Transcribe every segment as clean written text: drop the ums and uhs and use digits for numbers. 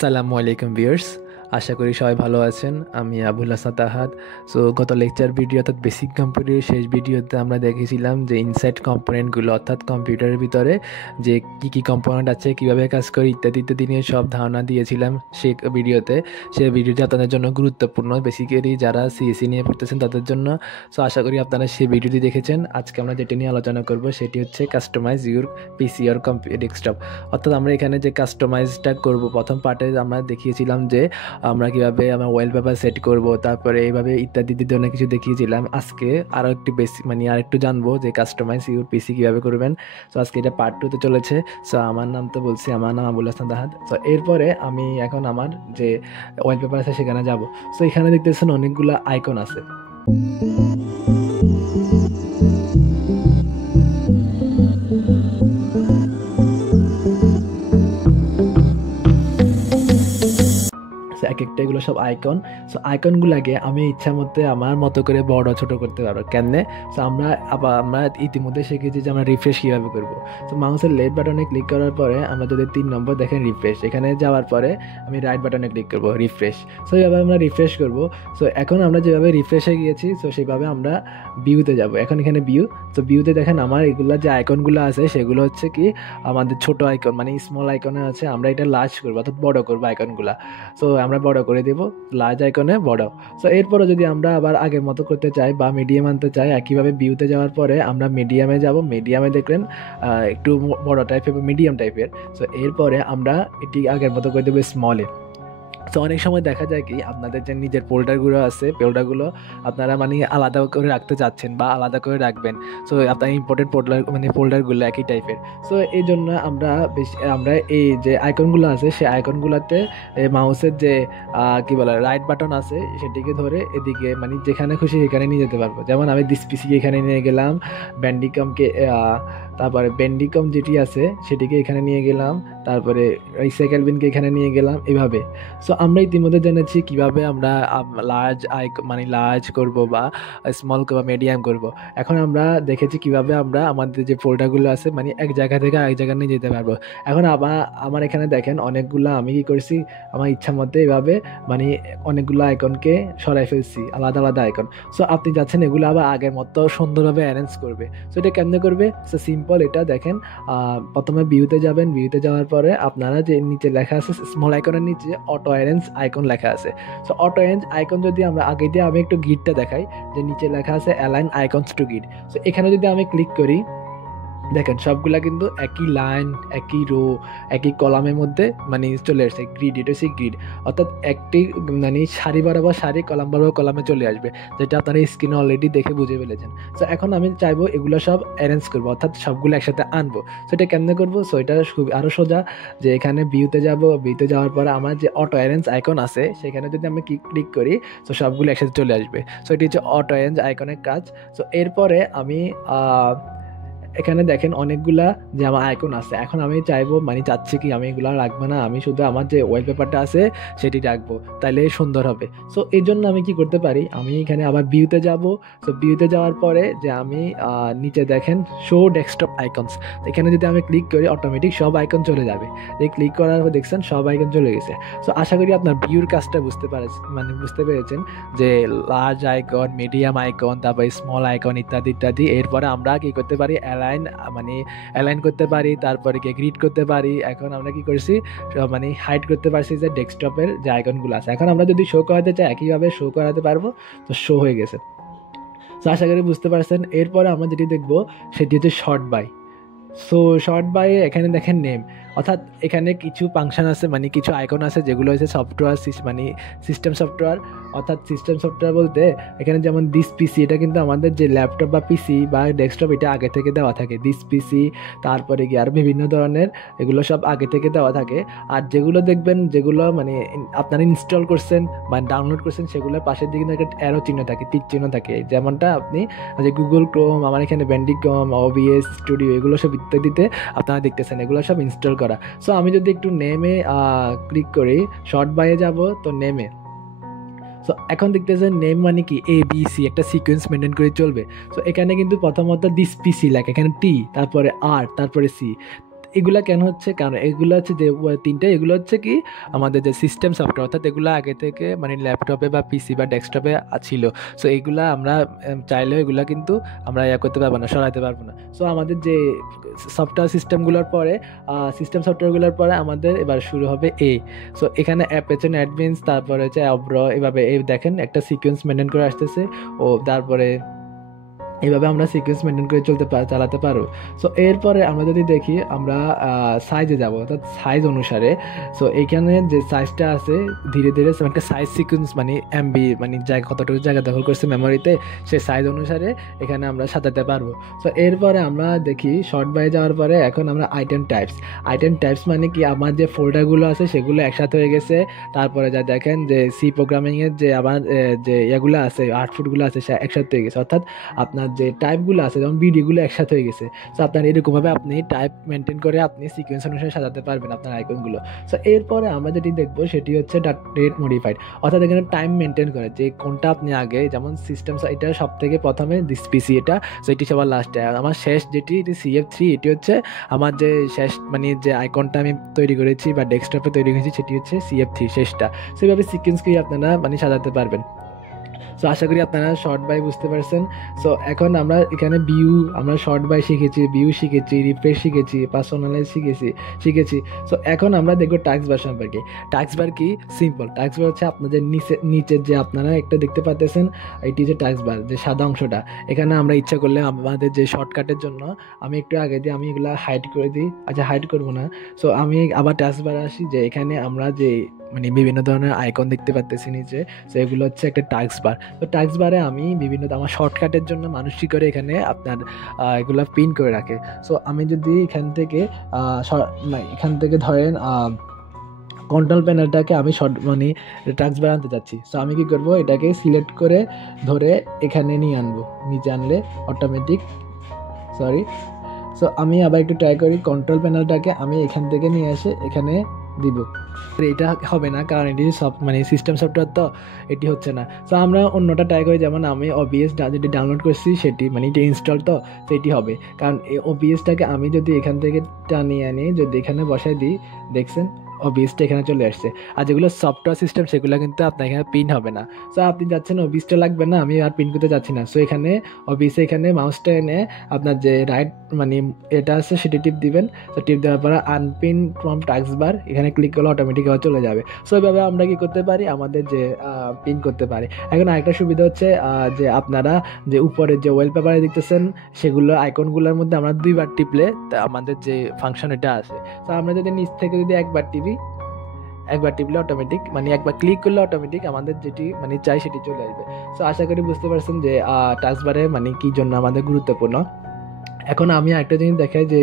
আসসালামু আলাইকুম ভিউয়ার্স, আশা করি সবাই ভালো আছেন। আমি আবুল হাসান তাহাদ। সো গত লেকচার ভিডিও অর্থাৎ বেসিক কম্পিউটারের শেষ ভিডিওতে আমরা দেখেছিলাম যে ইনসাইড কম্পোনেন্টগুলো অর্থাৎ কম্পিউটারের ভিতরে যে কী কম্পোনেন্ট আছে, কীভাবে কাজ করে ইত্যাদি ইত্যাদি নিয়ে সব ধারণা দিয়েছিলাম সেই ভিডিওতে। সেই ভিডিওটি আপনাদের জন্য গুরুত্বপূর্ণ, বেসিক্যালি যারা সিএসসি নিয়ে পড়তেছেন তাদের জন্য। সো আশা করি আপনারা সেই ভিডিওটি দেখেছেন। আজকে আমরা যেটি নিয়ে আলোচনা করব সেটি হচ্ছে customize your PC or desktop. অর্থাৎ আমরা এখানে যে কাস্টমাইজটা করব, প্রথম পার্টে আমরা দেখিয়েছিলাম যে আমরা কীভাবে আমরা ওয়ালপেপার সেট করব, তারপরে এইভাবে ইত্যাদি ইত্যাদি অনেক কিছু দেখিয়েছিলাম। আজকে আরও একটু বেশি আরেকটু জানবো যে কাস্টমাইজ ইউর পিসি কীভাবে করবেন। সো আজকে এটা পার্ট 2তে চলেছে। সো আমার নাম তো বলছি, আমার নাম আবুল হাসান তাহাদ। সো এরপরে আমি এখন আমার যে ওয়ালপেপার আছে সেখানে যাব। সো এখানে দেখতেছেন অনেকগুলো আইকন আছে। এক একটা এগুলো সব আইকন। সো আইকনগুলোকে আমি ইচ্ছা মতে আমার মতো করে বড় ছোট করতে পারবো। কেমনে? সো আমরা ইতিমধ্যে শিখেছি যে আমরা রিফ্রেশ কীভাবে করবো। সো মাউসের লেফট বাটনে ক্লিক করার পরে আমরা যদি 3 নম্বর দেখেন রিফ্রেশ, এখানে যাওয়ার পরে আমি রাইট বাটনে ক্লিক করবো রিফ্রেশ। সো এইভাবে আমরা রিফ্রেশ করবো। সো এখন আমরা যেভাবে রিফ্রেশে গিয়েছি সো সেইভাবে আমরা ভিউতে যাব। এখন এখানে ভিউ, তো ভিউতে দেখেন আমার এগুলো যে আইকনগুলো আছে সেগুলো হচ্ছে কি আমাদের ছোট আইকন, স্মল আইকনে আছে। আমরা এটা লার্জ করবো অর্থাৎ বড় করবো আইকনগুলো। সো আমরা বড় করে দেব, লার্জ আইকনে বড়। সো এরপরে যদি আমরা আবার আগের মতো করতে চাই বা মিডিয়াম আনতে চাই, একইভাবে ভিউতে যাওয়ার পরে আমরা মিডিয়ামে যাব। মিডিয়ামে দেখলেন একটু বড় টাইপের, মিডিয়াম টাইপের। সো এরপরে আমরা এটি আগের মতো করে দেবো স্মলে। তো অনেক সময় দেখা যায় কি আপনাদের যে নিজের ফোল্ডারগুলো আছে, ফোল্ডারগুলো আপনারা আলাদা করে রাখতে চাচ্ছেন বা আলাদা করে রাখবেন। সো আপনার ইম্পর্টেন্ট ফোল্ডারগুলো একই টাইপের। সো এই জন্য আমরা এই যে আইকনগুলো আছে সেই আইকনগুলোতে মাউসের যে কী বলে রাইট বাটন আছে সেটিকে ধরে এদিকে যেখানে খুশি সেখানে নিয়ে যেতে পারবো। যেমন আমি দিস পিসিকে এখানে নিয়ে গেলাম, ব্যান্ডিকমকে তারপরে ব্যান্ডিকম যেটি আছে সেটিকে এখানে নিয়ে গেলাম, তারপরে রিসাইকেল বিনকে এখানে নিয়ে গেলাম, এভাবে। সো আমরা ইতিমধ্যে জেনেছি কীভাবে আমরা লার্জ করব বা স্মল বা মিডিয়াম করব। এখন আমরা দেখেছি কিভাবে আমরা আমাদের যে ফোল্ডারগুলো আছে এক জায়গা থেকে আরেক জায়গায় নিয়ে যেতে পারবো। এখন আমার এখানে দেখেন অনেকগুলো আমি কী করছি, আমার ইচ্ছা মতো এভাবে অনেকগুলো আইকনকে সরাই ফেলছি, আলাদা আলাদা আইকন। সো আপনি যাচ্ছেন এগুলো আবার আগের মতো সুন্দরভাবে অ্যারেঞ্জ করবে। সো এটা কেমনে করবে? সো সিম্পল, এটা দেখেন প্রথমে ভিউতে যাবেন। ভিউতে যাওয়ার পরে আপনারা যে নিচে লেখা আছে স্মল আইকনের নিচে অটো অ্যারেঞ্জ আইকন লেখা আছে। সো অটো অ্যারেঞ্জ আইকন যদি আমরা আগে দিয়ে আমি একটু গিডটা দেখাই, যে নিচে লেখা আছে align icons to grid. So এখানে যদি আমি ক্লিক করি দেখেন সবগুলা কিন্তু একই লাইন, একই রো, একই কলামের মধ্যে চলে আসছে। গ্রিড, এটা হচ্ছে গ্রিড, অর্থাৎ একটি সারি বরাবর সারি, কলাম বরাবর কলামে চলে আসবে, যেটা আপনারা স্ক্রিনে অলরেডি দেখে বুঝে ফেলেছেন। সো এখন আমি চাইবো এগুলো সব অ্যারেঞ্জ করবো, অর্থাৎ সবগুলো একসাথে আনবো। সো এটা কেমনে করবো? সো এটা আরও সোজা, যে এখানে ভিউতে যাব। ভিউতে যাওয়ার পরে আমার যে অটো অ্যারেঞ্জ আইকন আছে সেখানে যদি আমি ক্লিক করি সো সবগুলো একসাথে চলে আসবে। সো এটি হচ্ছে অটো অ্যারেঞ্জ আইকনের কাজ। সো এরপরে আমি এখানে দেখেন অনেকগুলা যে আমার আইকন আছে। এখন আমি চাইবো চাচ্ছি কি আমি এগুলো রাখবো না, আমি শুধু আমার যে ওয়ালপেপারটা আছে সেটি রাখবো, তাহলে সুন্দর হবে। সো এই জন্য আমি কি করতে পারি, আমি এখানে আবার ভিউতে যাব। সো ভিউতে যাওয়ার পরে যে আমি নিচে দেখেন শো ডেস্কটপ আইকনস, এখানে যদি আমি ক্লিক করি অটোমেটিক সব আইকন চলে যাবে। এই ক্লিক করার পর দেখছেন সব আইকন চলে গেছে। সো আশা করি আপনার ভিউর কাজটা বুঝতে পেরেছেন যে লার্জ আইকন, মিডিয়াম আইকন, তারপর স্মল আইকন ইত্যাদি ইত্যাদি। এরপরে আমরা কি করতে পারি, অ্যালাইন করতে পারি, তারপরে গ্রিড করতে পারি। এখন আমরা কি করছি, হাইড করতে পারছি যে ডেস্কটপের যে আইকনগুলো আছে। এখন আমরা যদি শো করাতে চাই একইভাবে শো করাতে পারবো। তো শো হয়ে গেছে। তো আশা করি বুঝতে পারছেন। এরপরে আমরা যেটি দেখবো সেটি হচ্ছে sort by. So sort by এখানে দেখেন নেম, অর্থাৎ এখানে কিছু ফাংশন আছে, কিছু আইকন আছে যেগুলো হচ্ছে সফটওয়্যার, সিস্টেম সফটওয়্যার। অর্থাৎ সিস্টেম সফটওয়্যার বলতে এখানে যেমন দিস পিসি, এটা কিন্তু আমাদের যে ল্যাপটপ বা পিসি বা ডেস্কটপ এটা আগে থেকে দেওয়া থাকে। দিস পিসি, তারপরে কি আরও বিভিন্ন ধরনের, এগুলো সব আগে থেকে দেওয়া থাকে। আর যেগুলো দেখবেন যেগুলো আপনারা ইনস্টল করছেন বা ডাউনলোড করছেন সেগুলোর পাশের দিকে একটা অ্যারো চিহ্ন থাকে, টিক চিহ্ন থাকে, যেমনটা আপনি যে গুগল ক্রোম, আমার এখানে ব্যান্ডিকম, ওবিএস স্টুডিও, এগুলো সব ইত্যাদিতে আপনারা দেখতেছেন, এগুলো সব ইনস্টল করা। সো আমি যদি একটু নেমে ক্লিক করি, শর্ট বাইয়ে যাব, তো নেমে। সো এখন দেখতেছেন নেম কি ABC, একটা সিকোয়েন্স মেনটেন করে চলবে। সো এখানে কিন্তু প্রথমত দিস পিসি লেখা, এখানে টি, তারপরে আর, তারপরে সি, এগুলা কেন হচ্ছে, কারণ এগুলো হচ্ছে যে তিনটা, এগুলো হচ্ছে কি আমাদের যে সিস্টেম সফটওয়্যার, অর্থাৎ এগুলো আগে থেকে মানে ল্যাপটপে বা পিসি বা ডেস্কটপে ছিল। সো এগুলা আমরা চাইলেও এগুলা কিন্তু আমরা করতে পারবো না, সরাইতে পারবো না। সো আমাদের যে সফটওয়্যার সিস্টেমগুলোর পরে সিস্টেম সফটওয়্যারগুলোর পরে আমাদের এবার শুরু হবে সো এখানে অ্যাপেচন অ্যাডমিনস, তারপরে হচ্ছে অব্র, এভাবে এই দেখেন একটা সিকোয়েন্স মেনটেন করে আসতেছে। তারপরে এইভাবে আমরা সিকোয়েন্স মেনটেন করে চালাতে পারবো। সো এরপরে আমরা যদি দেখি, আমরা সাইজে যাব, অর্থাৎ সাইজ অনুসারে। সো এইখানে যে সাইজটা আছে ধীরে ধীরে একটা সাইজ সিকোয়েন্স মানে এমবি মানে জায়গা কতটুকু জায়গা দখল করছে মেমোরিতে, সেই সাইজ অনুসারে এখানে আমরা সাজাতে পারবো। সো এরপরে আমরা দেখি শর্ট বাই যাওয়ার পরে এখন আমরা আইটেম টাইপস মানে কি, আমার যে ফোল্ডারগুলো আছে সেগুলো একসাথে হয়ে গেছে। তারপরে যা দেখেন যে সি প্রোগ্রামিংয়ের যে আমার যে ইয়েগুলো আছে, আউটপুটগুলো আছে সে একসাথে হয়ে গেছে, অর্থাৎ আপনার যে টাইপগুলো আছে যেমন ভিডিওগুলো একসাথে হয়ে গেছে। সো আপনার এরকমভাবে আপনি টাইপ মেনটেন করে আপনি সিকোয়েন্স অনুসারে সাজাতে পারবেন আপনার আইকনগুলো। সো এরপরে আমরা যেটি দেখবো সেটি হচ্ছে ডেট মডিফাইড, অর্থাৎ এখানে টাইম মেনটেন করে যে কোনটা আপনি আগে, যেমন সিস্টেম এটা সব থেকে প্রথমে দিস পিসি এটা, সো এটি সবার লাস্টে। আমার শেষ যেটি এটি CF3, এটি হচ্ছে আমার যে শেষ মানে যে আইকনটা আমি তৈরি করেছি বা ডেস্কটপে তৈরি করেছি সেটি হচ্ছে CF3 শেষটা। সেইভাবে সিকোয়েন্সকেই আপনারা মানে সাজাতে পারবেন। সো আশা করি আপনারা শর্ট বাই বুঝতে পারছেন। সো এখন আমরা এখানে আমরা শর্ট বাই শিখেছি, ভিউ শিখেছি, রিফ্রেশ শিখেছি, পার্সোনালাইজ শিখেছি। সো এখন আমরা দেখবো টাস্ক বার সম্পর্কে। টাস্ক বার কি? সিম্পল। টাস্ক বার হচ্ছে আপনাদের নিচের যে আপনারা একটা দেখতে পাচ্ছেন, এটি যে টাস্ক বার যে সাদা অংশটা, এখানে আমরা ইচ্ছা করলে আমাদের যে শর্টকাটের জন্য আমি একটু আগে দিয়ে আমি এগুলো হাইড করে দিই। আচ্ছা, হাইড করবো না। সো আমি আবার টাস্ক বার আসি, যে এখানে আমরা যে মানে বিভিন্ন ধরনের আইকন দেখতে পাচ্ছি নিচে, সো এগুলো হচ্ছে একটা টাস্ক বার। তো টাস্ক বারে আমি বিভিন্ন আমার শর্টকাটের জন্য মানুষই করে এখানে আপনার এগুলো পিন করে রাখে। সো আমি যদি এখান থেকে ধরেন কন্ট্রোল প্যানেলটাকে আমি মানে টাস্ক বার আনতে চাচ্ছি। সো আমি কি করব, এটাকে সিলেক্ট করে ধরে এখানে নিয়ে আনবো, নিচে আনলে অটোমেটিক সো আমি আবার একটু ট্রাই করি, কন্ট্রোল প্যানেলটাকে আমি এখান থেকে নিয়ে এসে এখানে দিব। এটা হবে না, কারণ এটি সব মানে সিস্টেম সফটওয়্যার, তো এটি হচ্ছে না। সো আমরা অন্যটা ট্রাই করি, যেমন আমি OBS যেটি ডাউনলোড করছি সেটি মানে এটি ইনস্টল, তো সেটি হবে। কারণ এই OBSটাকে আমি যদি এখান থেকে টানিয়ে আনি, যদি এখানে বসাই দিই, দেখছেন OBSটা এখানে চলে আসছে। আর যেগুলো সফটওয়্যার সিস্টেম সেগুলো কিন্তু আপনার এখানে পিন হবে না। সো আপনি যাচ্ছেন OBSটা লাগবে না, আমি আর পিন করতে যাচ্ছি না। সো এখানে OBS এখানে মাউসটা এনে আপনার যে রাইট মানে এটা আছে সেটি টিপ দিবেন। তো টিপ দেওয়ার পরে আনপিন ফ্রম টাস্ক বার এখানে ক্লিক করলে অটোমেটিক চলে যাবে। সো এইভাবে আমরা কি করতে পারি, আমাদের যে পিন করতে পারি। এখন আরেকটা সুবিধা হচ্ছে যে আপনারা যে উপরে যে ওয়ালপেপারে দেখতেছেন সেগুলো আইকনগুলোর মধ্যে আমরা 2বার টিপলে আমাদের যে ফাংশন এটা আছে। তো আমরা যদি নিচ থেকে যদি একবার টিপলে অটোমেটিক মানে একবার ক্লিক করলে অটোমেটিক আমাদের যেটি মানে চাই সেটি চলে আসবে। সো আশা করি বুঝতে পারছেন যে টাস্ক বারে মানে কি জন্য আমাদের গুরুত্বপূর্ণ। এখন আমি একটা জিনিস দেখাই যে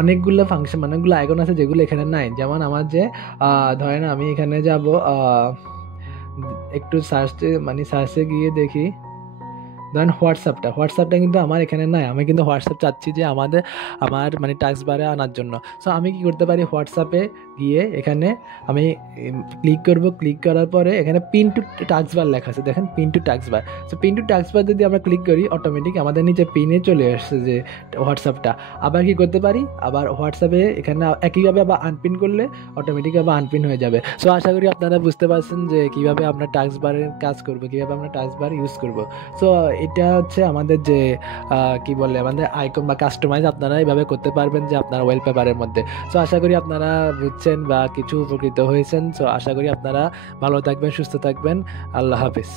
অনেকগুলো ফাংশন অনেকগুলো আইকন আছে যেগুলো এখানে নাই। যেমন আমার যে ধরেন আমি এখানে যাব, একটু সার্চে গিয়ে দেখি, ধরেন হোয়াটসঅ্যাপটা কিন্তু আমার এখানে নাই। আমি কিন্তু হোয়াটসঅ্যাপ চাচ্ছি যে আমার মানে টাস্ক বারে আনার জন্য। সো আমি কি করতে পারি, হোয়াটসঅ্যাপে গিয়ে এখানে আমি ক্লিক করব। ক্লিক করার পরে এখানে পিন টু টাস্ক বার লেখা আছে, দেখেন pin to task bar. So pin to task বার যদি আমরা ক্লিক করি অটোমেটিক আমাদের নিচে পিনে চলে আসছে যে হোয়াটসঅ্যাপটা। আবার কি করতে পারি, আবার হোয়াটসঅ্যাপে এখানে একইভাবে আবার আনপিন করলে অটোমেটিক আবার আনপিন হয়ে যাবে। সো আশা করি আপনারা বুঝতে পারছেন যে কীভাবে আমরা টাস্ক বারের কাজ করবো, কীভাবে আমরা টাস্ক বার ইউজ করবো। সো এটা হচ্ছে আমাদের যে কি বলে আমাদের আইকন বা কাস্টমাইজ আপনারা এইভাবে করতে পারবেন যে আপনার ওয়ালপেপারের মধ্যে। সো আশা করি আপনারা বুঝছেন বা কিছু উপকৃত হয়েছেন। সো আশা করি আপনারা ভালো থাকবেন, সুস্থ থাকবেন। আল্লাহ হাফিজ।